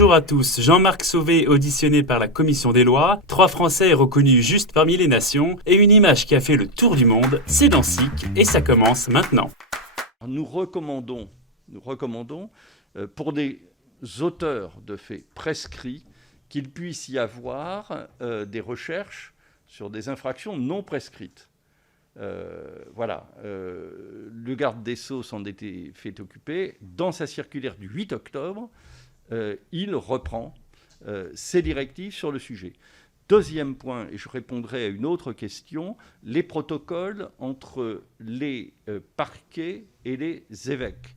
Bonjour à tous, Jean-Marc Sauvé auditionné par la Commission des lois, 3 Français reconnus juste parmi les nations et une image qui a fait le tour du monde, c'est dans SIC et ça commence maintenant. Nous recommandons pour des auteurs de faits prescrits qu'il puisse y avoir des recherches sur des infractions non prescrites. Le garde des Sceaux s'en était fait occuper. Dans sa circulaire du 8 octobre, il reprend ses directives sur le sujet. Deuxième point, et je répondrai à une autre question, les protocoles entre les parquets et les évêques,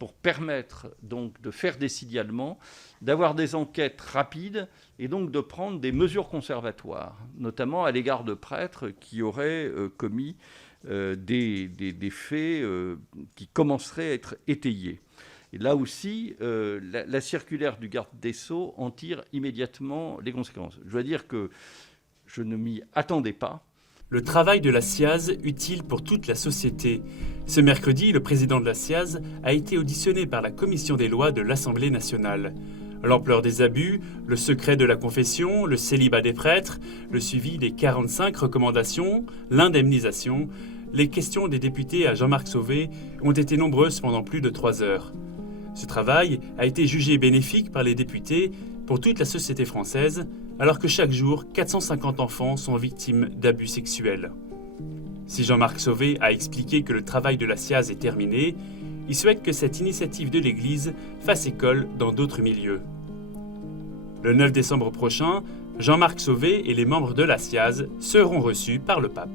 pour permettre donc de faire des signalements, d'avoir des enquêtes rapides et donc de prendre des mesures conservatoires, notamment à l'égard de prêtres qui auraient commis des faits qui commenceraient à être étayés. Et là aussi, la circulaire du garde des Sceaux en tire immédiatement les conséquences. Je dois dire que je ne m'y attendais pas. Le travail de la SIAZ utile pour toute la société. Ce mercredi, le président de la SIAZ a été auditionné par la Commission des lois de l'Assemblée nationale. L'ampleur des abus, le secret de la confession, le célibat des prêtres, le suivi des 45 recommandations, l'indemnisation, les questions des députés à Jean-Marc Sauvé ont été nombreuses pendant plus de 3 heures. Ce travail a été jugé bénéfique par les députés pour toute la société française, alors que chaque jour, 450 enfants sont victimes d'abus sexuels. Si Jean-Marc Sauvé a expliqué que le travail de la SIAZ est terminé, il souhaite que cette initiative de l'Église fasse école dans d'autres milieux. Le 9 décembre prochain, Jean-Marc Sauvé et les membres de la SIAZ seront reçus par le pape.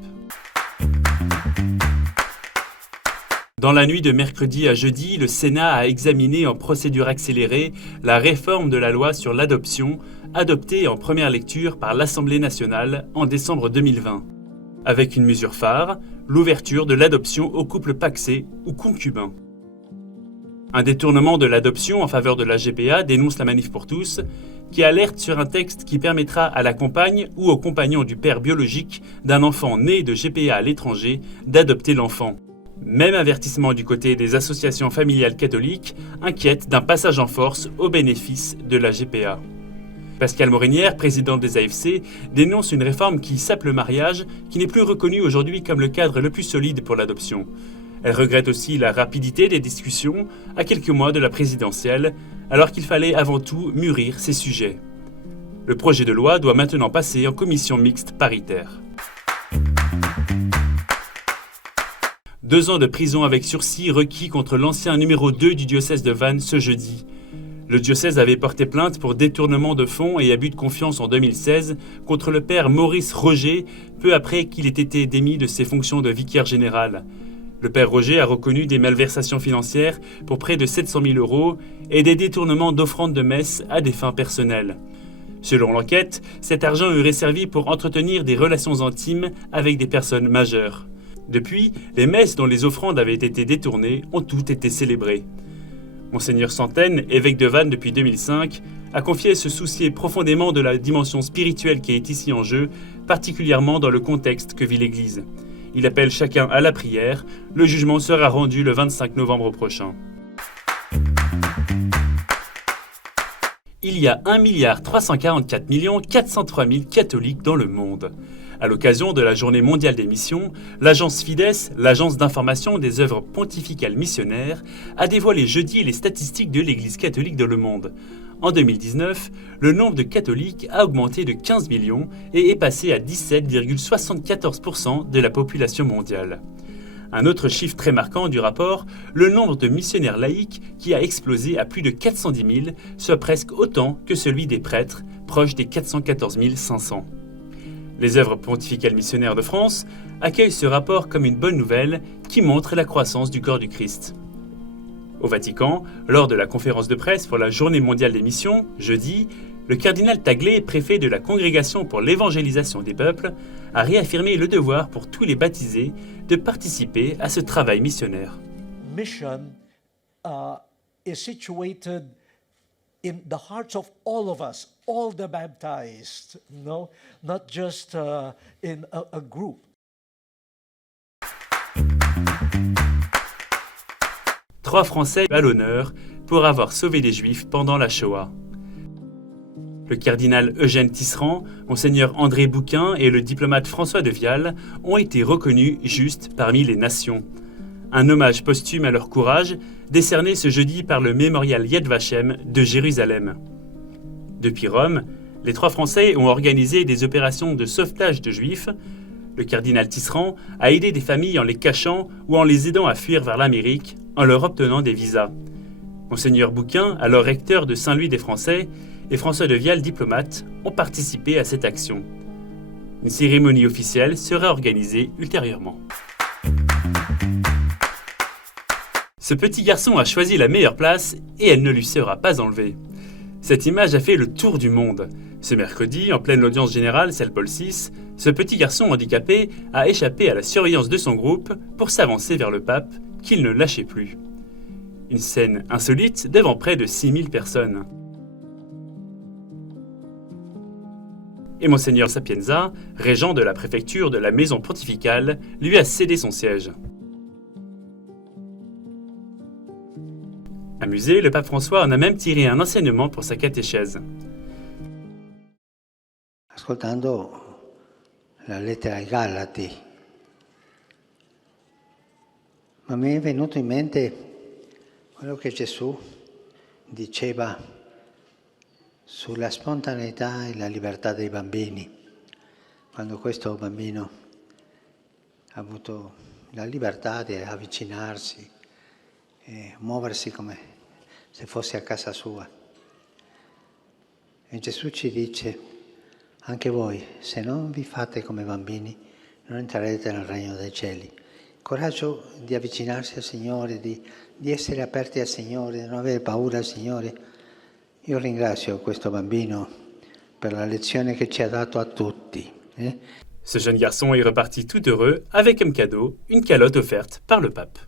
Dans la nuit de mercredi à jeudi, le Sénat a examiné en procédure accélérée la réforme de la loi sur l'adoption, adoptée en première lecture par l'Assemblée nationale en décembre 2020. Avec une mesure phare, l'ouverture de l'adoption aux couples pacsés ou concubins. Un détournement de l'adoption en faveur de la GPA dénonce la Manif pour tous, qui alerte sur un texte qui permettra à la compagne ou au compagnon du père biologique d'un enfant né de GPA à l'étranger d'adopter l'enfant. Même avertissement du côté des associations familiales catholiques, inquiètes d'un passage en force au bénéfice de la GPA. Pascale Morinière, présidente des AFC, dénonce une réforme qui sape le mariage, qui n'est plus reconnu aujourd'hui comme le cadre le plus solide pour l'adoption. Elle regrette aussi la rapidité des discussions à quelques mois de la présidentielle, alors qu'il fallait avant tout mûrir ces sujets. Le projet de loi doit maintenant passer en commission mixte paritaire. 2 ans de prison avec sursis requis contre l'ancien numéro 2 du diocèse de Vannes ce jeudi. Le diocèse avait porté plainte pour détournement de fonds et abus de confiance en 2016 contre le père Maurice Roger, peu après qu'il ait été démis de ses fonctions de vicaire général. Le père Roger a reconnu des malversations financières pour près de 700 000 € et des détournements d'offrandes de messe à des fins personnelles. Selon l'enquête, cet argent aurait servi pour entretenir des relations intimes avec des personnes majeures. Depuis, les messes dont les offrandes avaient été détournées ont toutes été célébrées. Monseigneur Santène, évêque de Vannes depuis 2005, a confié se soucier profondément de la dimension spirituelle qui est ici en jeu, particulièrement dans le contexte que vit l'Église. Il appelle chacun à la prière. Le jugement sera rendu le 25 novembre prochain. Il y a 1 344 403 000 catholiques dans le monde. À l'occasion de la Journée mondiale des missions, l'agence Fides, l'agence d'information des œuvres pontificales missionnaires, a dévoilé jeudi les statistiques de l'Église catholique dans le monde. En 2019, le nombre de catholiques a augmenté de 15 millions et est passé à 17,74% de la population mondiale. Un autre chiffre très marquant du rapport, le nombre de missionnaires laïcs qui a explosé à plus de 410 000, soit presque autant que celui des prêtres, proche des 414 500. Les œuvres pontificales missionnaires de France accueillent ce rapport comme une bonne nouvelle qui montre la croissance du corps du Christ. Au Vatican, lors de la conférence de presse pour la Journée mondiale des missions, jeudi, le cardinal Taglé, préfet de la Congrégation pour l'évangélisation des peuples, a réaffirmé le devoir pour tous les baptisés de participer à ce travail missionnaire. Mission is situated in the hearts of all of us, all the baptized, no, not just in a group. 3 Français à l'honneur pour avoir sauvé des Juifs pendant la Shoah. Le cardinal Eugène Tisserand, monseigneur André Bouquin et le diplomate François de Vial ont été reconnus justes parmi les nations. Un hommage posthume à leur courage, décerné ce jeudi par le mémorial Yad Vashem de Jérusalem. Depuis Rome, les 3 Français ont organisé des opérations de sauvetage de Juifs. Le cardinal Tisserand a aidé des familles en les cachant ou en les aidant à fuir vers l'Amérique, en leur obtenant des visas. Monseigneur Bouquin, alors recteur de Saint-Louis des Français, et François de Vial, diplomate, ont participé à cette action. Une cérémonie officielle sera organisée ultérieurement. Ce petit garçon a choisi la meilleure place et elle ne lui sera pas enlevée. Cette image a fait le tour du monde. Ce mercredi, en pleine audience générale, salle Paul VI, ce petit garçon handicapé a échappé à la surveillance de son groupe pour s'avancer vers le pape, qu'il ne lâchait plus. Une scène insolite devant près de 6000 personnes. Et Monseigneur Sapienza, régent de la préfecture de la maison pontificale, lui a cédé son siège. Amusé, le pape François en a même tiré un enseignement pour sa catéchèse. Ascoltando la lettera ai Galati, ma mi è venuto in mente quello che Gesù diceva sulla spontaneità e la libertà dei bambini, quando questo bambino ha avuto la libertà di avvicinarsi e muoversi come se fosse a casa sua. E Gesù ci dice: anche voi, se non vi fate come bambini, non entrerete nel regno dei cieli. Coraggio di avvicinarsi al Signore, di essere aperti al Signore, di non avere paura al Signore. Io ringrazio questo bambino per la lezione che ci ha dato a tutti. Ce jeune garçon est reparti tout heureux avec comme cadeau une calotte offerte par le pape.